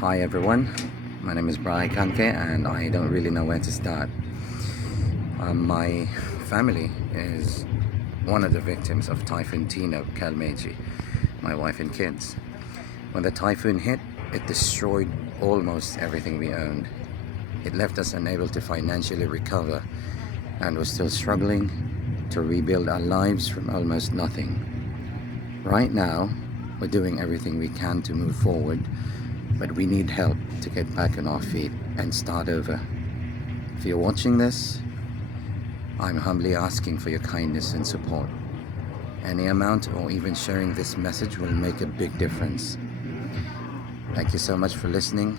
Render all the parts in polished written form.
Hi everyone, my name is Brai Kanke and I don't really know where to start. My family is one of the victims of Typhoon Tino Kalmeji, my wife and kids. When the typhoon hit, it destroyed almost everything we owned. It left us unable to financially recover and we're still struggling to rebuild our lives from almost nothing. Right now, we're doing everything we can to move forward, but we need help to get back on our feet and start over. If you're watching this, I'm humbly asking for your kindness and support. Any amount or even sharing this message will make a big difference. Thank you so much for listening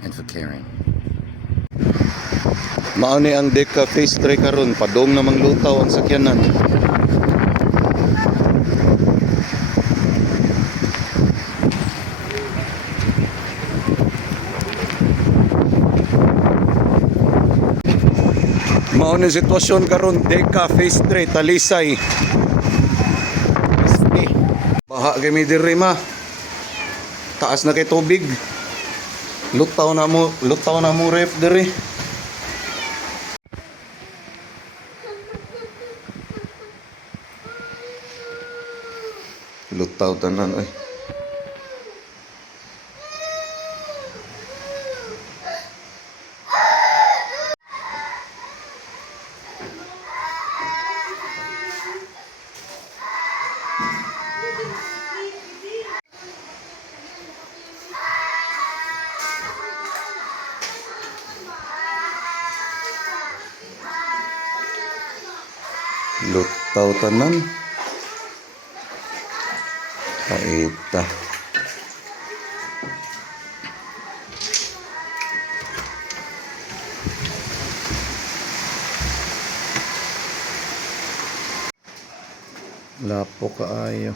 and for caring. Mao ni ang Deca Phase 3 karon, padong namang lutaw ang sakyanan. Mao ni sitwasyon karon, Deca Phase 3 Talisay. Baha kami diri ma. Taas na kay tubig. Lutaw na mo ref diri. Lutaw tanan oy. Lutaw tanan. Kaita. Lapo kaayo.